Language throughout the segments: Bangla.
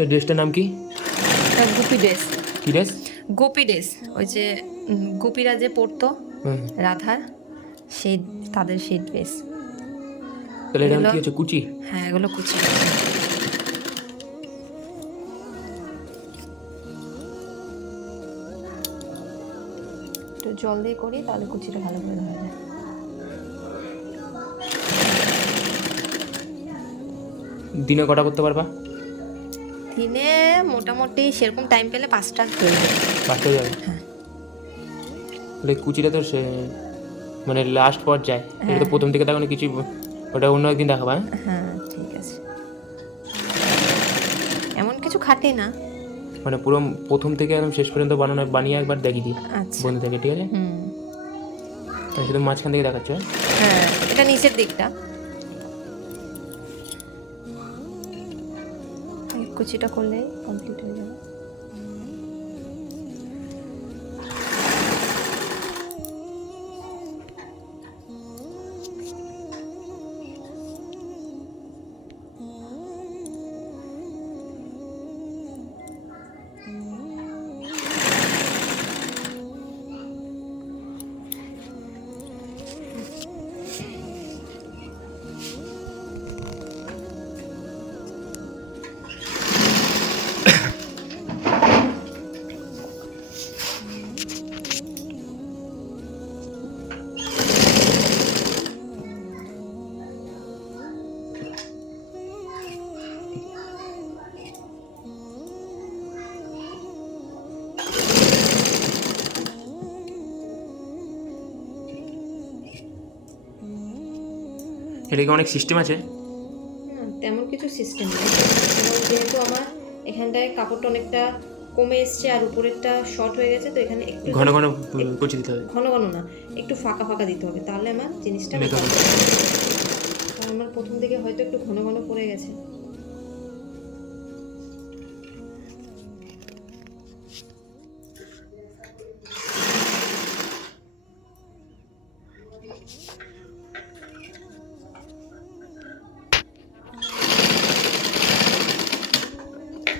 এই ড্রেসটার নাম কি? গোপী ড্রেস। কি ড্রেস? গোপী ড্রেস, ওই যে গোপীরা যে পরতো হুম। রাধার, সেই তাদের সেই ড্রেস তাহলে এটা এগুলো। কি হচ্ছে, কুচি? হ্যাঁ, এগুলো কুচি। একটু জল দিয়ে করি, তাহলে কুচিটা ভালো করে ধরা যায়। দিনে কটা করতে পারবা? দিনে মোটামুটি সেরকম টাইম পেলে 5টা হয়ে যাবে। 5টা যাবে? হ্যাঁ তাহলে কুচিটা তো সে মানে লাস্ট পর্যায়ে, এটা তো হ্যাঁ প্রথম থেকে দেখো না কিছু, ওটা অন্য একদিন দেখাবা। হ্যাঁ, হ্যাঁ, ঠিক আছে। এমন কিছু খাটে না। মানে পুরো প্রথম থেকে একদম শেষ পর্যন্ত বানিয়ে একবার দেখিয়ে দিই আচ্ছা। বন্ধু থেকে, ঠিক আছে? হুম। শুধু মাঝখান থেকে দেখাচ্ছ? হ্যাঁ, এটা নিচের দিকটা। এই কুচিটা করলেই কমপ্লিট হয়ে যাবে। এটা কি অনেক সিস্টেম আছে? তেমন কিছু সিস্টেম নেই, এবং যেহেতু আমার এখানটায় কাপড়টা অনেকটা কমে এসছে আর উপরেরটা শর্ট হয়ে গেছে, তো এখানে একটু ঘন ঘন কুচি দিতে হবে? ঘন ঘন না, একটু ফাঁকা ফাঁকা দিতে হবে, তাহলে আমার জিনিসটা মেকআপ। আর আমার প্রথম দিকে হয়তো একটু ঘন ঘন পড়ে গেছে।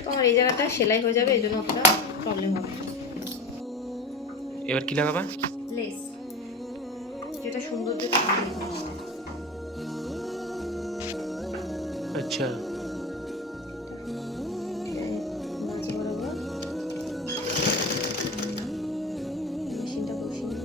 তো আমার এই জায়গাটা সেলাই হয়ে যাবে, এই জন্য অতটা প্রবলেম হবে না। এবার কি লাগাবা? লেস, যেটা সৌন্দর্য। আচ্ছা। মাঝে বরাবর মেশিনটা বসিয়ে দিয়ে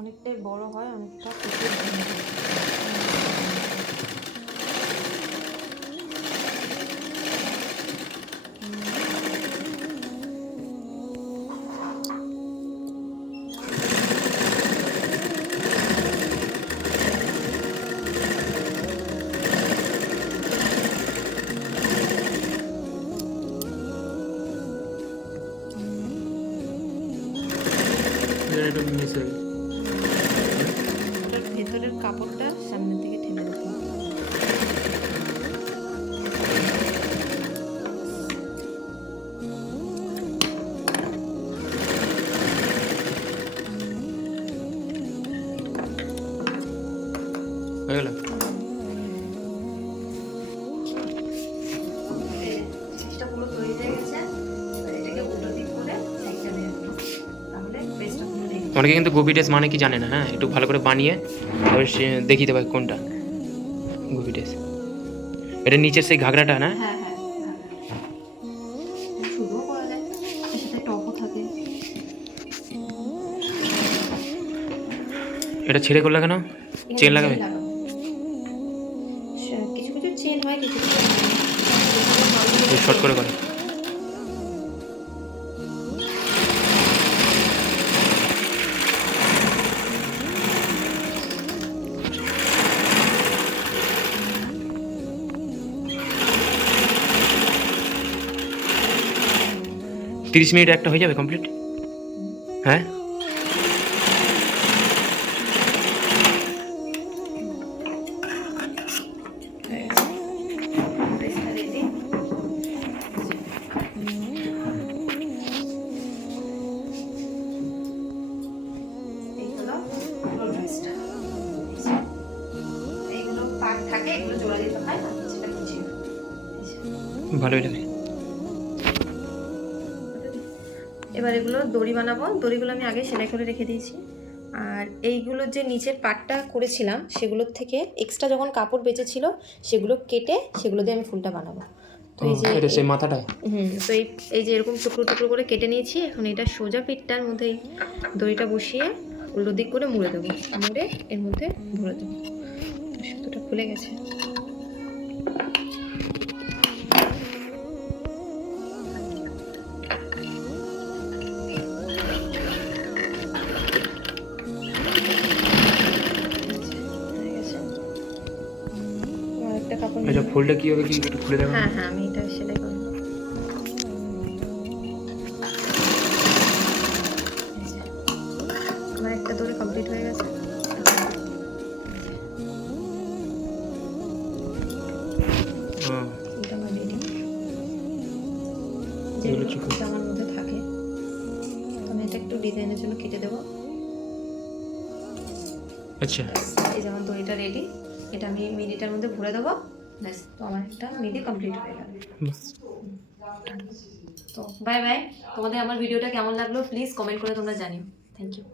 অনেকটাই বড় হয়, অনেকটা প্রচুর ঘন হয়। একটু মিস হয়ে গেছে। ওটার ভেতরের কাপড়টা সামনের দিকে ঠেলে দিতে হবে। হয়ে গেল। জিনিসটা পুরো তৈরি হয়ে গেছে। এবার এটাকে উল্টো দিক করে সাইডটা বের করব, তাহলে পেস্টটা পুরো রেডি। অনেকে কিন্তু গোবি ড্রেস মানে কি জানে না, হ্যাঁ একটু ভালো করে বানিয়ে তারপরে সে দেখিয়ে দেবে কোনটা গোবি ড্রেস। এটা নিচের সেই ঘাগরাটা না? হ্যাঁ হ্যাঁ, শুরুও করা যায়, এর সাথে টপও থাকে। এটা ছেড়ে করলে কেন? চেন লাগাবে? কিছু কিছু চেন হয়, কিছু কিছু শর্ট করে করে। হয়। 30 মিনিট একটা হয়ে যাবে কমপ্লিট? হ্যাঁ ভালোই লাগে। এবার এগুলো দড়ি বানাবো। দড়িগুলো আমি আগে সেলাই করে রেখে দিয়েছি। আর এইগুলো যে নিচের পাটটা করেছিলাম সেগুলোর থেকে এক্সট্রা যখন কাপড় বেঁচেছিল সেগুলো কেটে সেগুলো দিয়ে আমি ফুলটা বানাবো। তো এই যে এটা সেই মাথাটায়। তো এই যে এরকম টুকরো টুকরো করে কেটে নিয়েছি। এখন এটা সোজা পিঠটার মধ্যে এই দড়িটা বসিয়ে উল্টো দিক করে মুড়ে দেবো, মুড়ে এর মধ্যে ভরে দেবো। সুতোটা খুলে গেছে। একটা কাপড় আচ্ছা ফুলটা কি হবে কি একটু খুলে দেখাও। হ্যাঁ হ্যাঁ, আমি এটা সেলাই করব। আমার একটা দড়ি কমপ্লিট হয়ে গেছে। এটা আমার রেডি। যেগুলো জামার মধ্যে থাকে আমি এটা একটু ডিজাইনের জন্য কেটে দেবো। আচ্ছা এই যেমন দড়িটা রেডি, এটা আমি মিডিটার মধ্যে ভরে দেবো। ব্যাস, তো আমার একটা মিডি কমপ্লিট হয়ে গেল। তো বাই বাই। তোমাদের আমার ভিডিওটা কেমন লাগলো প্লিজ কমেন্ট করে তোমরা জানিও। Thank you.